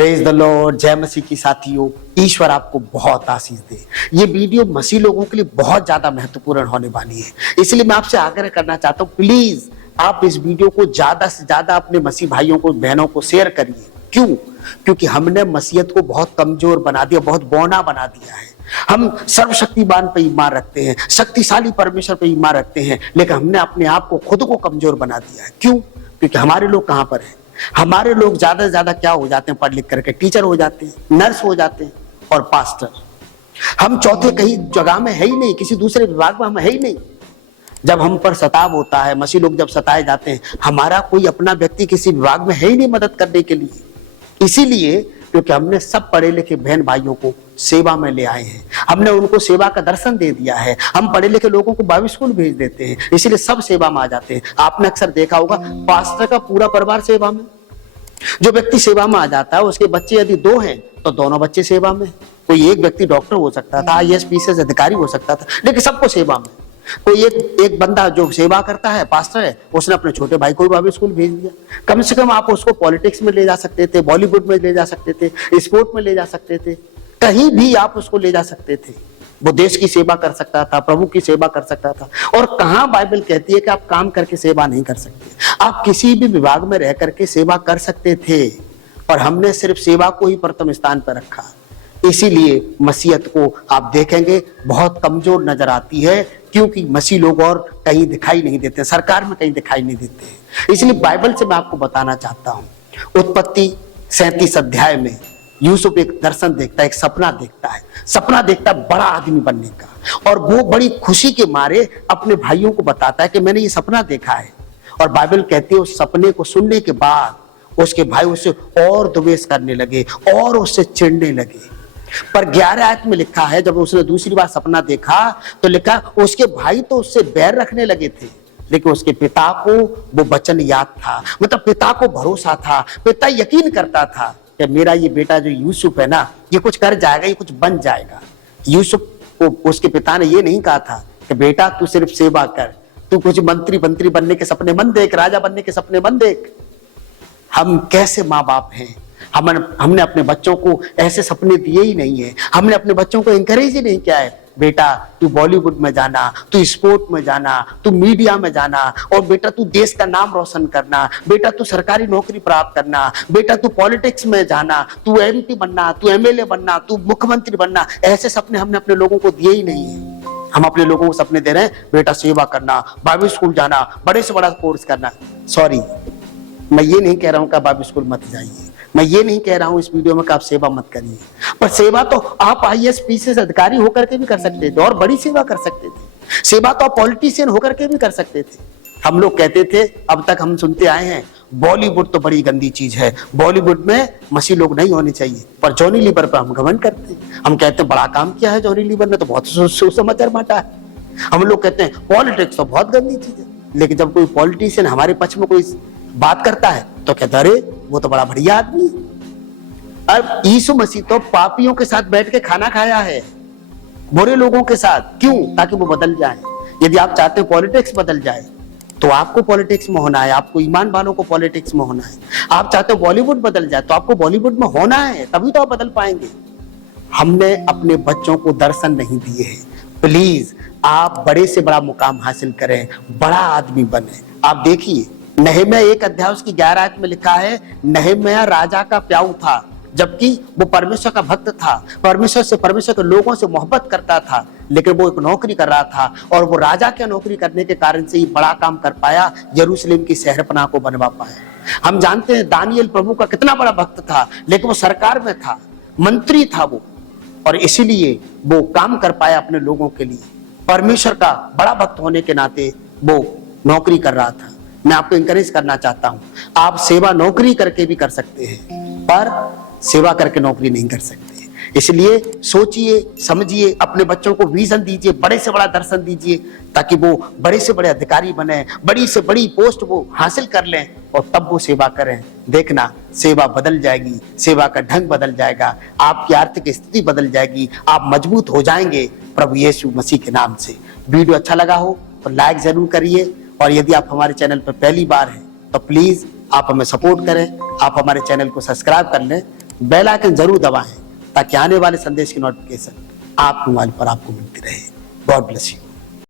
Praise the Lord. जय मसीह की साथियों, ईश्वर आपको बहुत आशीष दे। ये वीडियो मसीह लोगों के लिए बहुत ज्यादा महत्वपूर्ण होने वाली है, इसलिए मैं आपसे आग्रह करना चाहता हूँ, प्लीज आप इस वीडियो को ज्यादा से ज्यादा अपने मसीह भाइयों को, बहनों को शेयर करिए। क्यों? क्योंकि हमने मसीहत को बहुत कमजोर बना दिया, बहुत बौना बना दिया है। हम सर्वशक्तिमान पे ईमान रखते हैं, शक्तिशाली परमेश्वर पे ईमान रखते हैं, लेकिन हमने अपने आप को, खुद को कमजोर बना दिया है। क्यों? क्योंकि हमारे लोग कहां पर हैं? हमारे लोग ज्यादा से ज्यादा क्या हो जाते हैं? पढ़ लिख करके टीचर हो जाते हैं, नर्स हो जाते हैं और पास्टर। हम चौथे कहीं जगह में है ही नहीं, किसी दूसरे विभाग में हम है ही नहीं। जब हम पर सताव होता है, मसीह लोग जब सताए जाते हैं, हमारा कोई अपना व्यक्ति किसी विभाग में है ही नहीं मदद करने के लिए। इसीलिए क्योंकि हमने सब पढ़े लिखे बहन भाइयों को सेवा में ले आए हैं, हमने उनको सेवा का दर्शन दे दिया है। हम पढ़े लिखे लोगों को बाइबल स्कूल भेज देते हैं, इसीलिए सब सेवा में आ जाते हैं। आपने अक्सर देखा होगा, पास्टर का पूरा परिवार सेवा में। जो व्यक्ति सेवा में आ जाता है, उसके बच्चे यदि 2 हैं तो दोनों बच्चे सेवा में। कोई एक व्यक्ति डॉक्टर हो सकता था, IAS PCS अधिकारी हो सकता था, लेकिन सबको सेवा में। कोई एक बंदा जो सेवा करता है, पास्टर है, उसने अपने छोटे भाई को भी बाइबल स्कूल भेज दिया। कम से कम आप उसको पॉलिटिक्स में ले जा सकते थे, बॉलीवुड में ले जा सकते थे, स्पोर्ट में ले जा सकते थे, कहीं भी आप उसको ले जा सकते थे। वो देश की सेवा कर सकता था, प्रभु की सेवा कर सकता था। और कहां बाइबल कहती है कि आप काम करके सेवा नहीं कर सकते? आप किसी भी विभाग में रह करके सेवा कर सकते थे, और हमने सिर्फ सेवा को ही प्रथम स्थान पर रखा। इसीलिए मसीहत को आप देखेंगे बहुत कमजोर नजर आती है, क्योंकि मसीह लोग और कहीं दिखाई नहीं देते, सरकार में कहीं दिखाई नहीं देते। इसलिए बाइबल से मैं आपको बताना चाहता हूं, उत्पत्ति 37 अध्याय में यूसुफ एक दर्शन देखता है, एक सपना देखता है। सपना देखता है बड़ा आदमी बनने का, और वो बड़ी खुशी के मारे अपने भाइयों को बताता है कि मैंने ये सपना देखा है। और बाइबल कहती है उस सपने को सुनने के बाद उसके भाई उससे और द्वेष करने लगे और उससे चिढ़ने लगे। पर 11 आयत में लिखा है, जब उसने दूसरी बार सपना देखा तो लिखा उसके भाई तो उससे बैर रखने लगे थे, लेकिन उसके पिता को वो वचन याद था। मतलब पिता को भरोसा था, पिता यकीन करता था कि मेरा ये बेटा जो यूसुफ है ना, ये कुछ कर जाएगा, ये कुछ बन जाएगा। यूसुफ को उसके पिता ने ये नहीं कहा था कि बेटा तू सिर्फ सेवा कर, तू कुछ मंत्री बनने के सपने मत देख, राजा बनने के सपने मत देख। हम कैसे माँ बाप हैं, हमने अपने बच्चों को ऐसे सपने दिए ही नहीं है। हमने अपने बच्चों को इंकरेज ही नहीं किया है, बेटा तू बॉलीवुड में जाना, तू स्पोर्ट में जाना, तू मीडिया में जाना, और बेटा तू देश का नाम रोशन करना, बेटा तू सरकारी नौकरी प्राप्त करना, बेटा तू पॉलिटिक्स में जाना, तू MP बनना, तू MLA बनना, तू मुख्यमंत्री बनना। ऐसे सपने हमने अपने लोगों को दिए ही नहीं है। हम अपने लोगों को सपने दे रहे हैं, बेटा सेवा करना, बाइबल स्कूल जाना, बड़े से बड़ा कोर्स करना। सॉरी, मैं ये नहीं कह रहा हूं कि बाइबल स्कूल मत जाइए, मैं ये नहीं कह रहा हूं इस वीडियो में कि आप सेवा मत करिए, पर सेवा तो आप IAS PCS अधिकारी होकर के भी कर सकते थे और बड़ी सेवा कर सकते थे। सेवा तो आप पॉलिटिशियन होकर के भी कर सकते थे। हम लोग कहते थे, अब तक हम सुनते आए हैं, बॉलीवुड तो बड़ी गंदी चीज है, बॉलीवुड में मसीह लोग नहीं होने चाहिए। पर जॉनी लीवर पर हम घमंड करते हैं, हम कहते हैं बड़ा काम किया है जॉनी लीवर ने, तो बहुत सुसमाचार बांटा है। हम लोग कहते हैं पॉलिटिक्स तो बहुत गंदी चीज है, लेकिन जब कोई पॉलिटिशियन हमारे पक्ष में कोई बात करता है तो कहता अरे वो तो बड़ा बढ़िया आदमी है। अब यीशु मसीह तो पापियों के साथ बैठ के खाना खाया है, बुरे लोगों के साथ। क्यों? ताकि वो बदल जाए। यदि आप चाहते हो पॉलिटिक्स बदल जाए तो आपको पॉलिटिक्स में होना है, आपको ईमान वालों को पॉलिटिक्स में होना है। आप चाहते हो बॉलीवुड बदल जाए तो आपको बॉलीवुड में होना है, तभी तो आप बदल पाएंगे। हमने अपने बच्चों को दर्शन नहीं दिए हैं। प्लीज आप बड़े से बड़ा मुकाम हासिल करें, बड़ा आदमी बने। आप देखिए नहम्याह 1 अध्याय उसकी 11 आयत में लिखा है, नहम्याह राजा का प्याऊ था, जबकि वो परमेश्वर का भक्त था, परमेश्वर के लोगों से मोहब्बत करता था, लेकिन वो एक नौकरी कर रहा था, और वो राजा की नौकरी करने के कारण से ही बड़ा काम कर पाया, यरूशलेम की शहरपनाह को बनवा पाया। हम जानते हैं दानियल प्रभु का कितना बड़ा भक्त था, लेकिन वो सरकार में था, मंत्री था वो, और इसीलिए वो काम कर पाया अपने लोगों के लिए। परमेश्वर का बड़ा भक्त होने के नाते वो नौकरी कर रहा था। मैं आपको इंकरेज करना चाहता हूं, आप सेवा नौकरी करके भी कर सकते हैं, पर सेवा करके नौकरी नहीं कर सकते। इसलिए सोचिए, समझिए, अपने बच्चों को विजन दीजिए, बड़े से बड़ा दर्शन दीजिए, ताकि वो बड़े से बड़े अधिकारी बने, बड़ी से बड़ी पोस्ट वो हासिल कर लें, और तब वो सेवा करें। देखना सेवा बदल जाएगी, सेवा का ढंग बदल जाएगा, आपकी आर्थिक स्थिति बदल जाएगी, आप मजबूत हो जाएंगे प्रभु यीशु मसीह के नाम से। वीडियो अच्छा लगा हो तो लाइक जरूर करिए, और यदि आप हमारे चैनल पर पहली बार हैं तो प्लीज आप हमें सपोर्ट करें, आप हमारे चैनल को सब्सक्राइब कर लें, बेल आइकन जरूर दबाएं ताकि आने वाले संदेश की नोटिफिकेशन आपके मोबाइल पर आपको मिलती रहे। God bless you.